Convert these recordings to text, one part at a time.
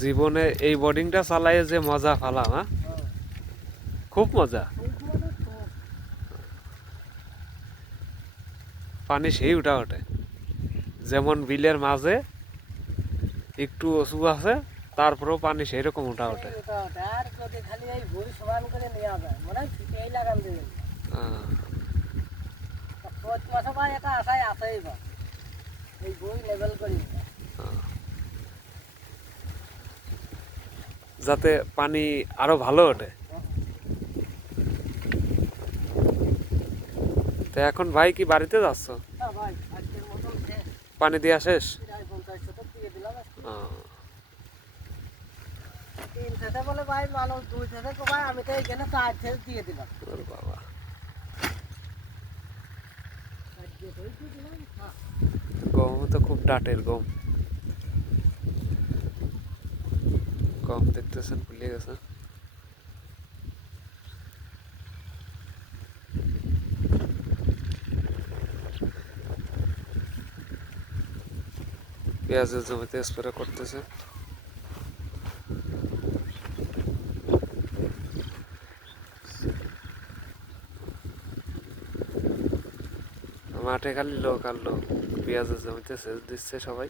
জীবনে এই বোর্ডিংটা চালাইয়ে যে মজা ফালা, হ্যাঁ খুব মজা। পানি সেই উঠা ওঠে, যেমন বিলের মাঝে একটু উঁচু আছে তারপরেও পানি সেই রকম উঠা ওঠে। আর যদি খালি এই ভুঁড়ি সমান করে নেওয়া যায় মনে হয় এই লাগান দেবেন প্রতি মাসে ভাই এটা আশায় আছেই বা এই ভুঁড়ি লেভেল করি যাতে পানি আরো ভালো ওঠে। তো এখন ভাই কি বাড়িতে যাচ্ছ? ভাই আজকের মতন শেষ, পানি দেওয়া শেষ? 50 দিয়ে দিলাম। আহ, 3 থেকে বলে ভাই মানুষ 2 থেকে ভাই আমি তো এখানে 4 থেকে দিয়ে দিলাম। ওরে বাবা, গম তো খুব ডাটের গম। গম দেখতেছেন ভুলে গেছে। পেঁয়াজের জমিতে স্প্রে করতেছে। মাঠে খালি লোক আর লোক, পেঁয়াজের জমিতে সেচ দিচ্ছে সবাই।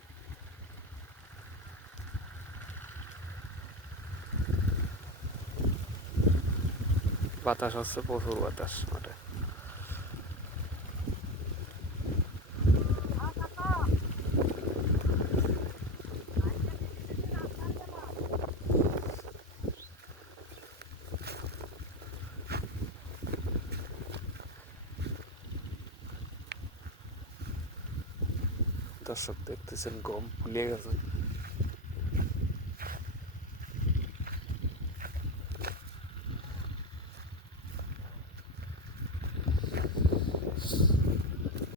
বাতাস হচ্ছে, প্রচুর বাতাস মাঠে। দর্শক দেখতেছেন গম ফুলিয়ে গেছে।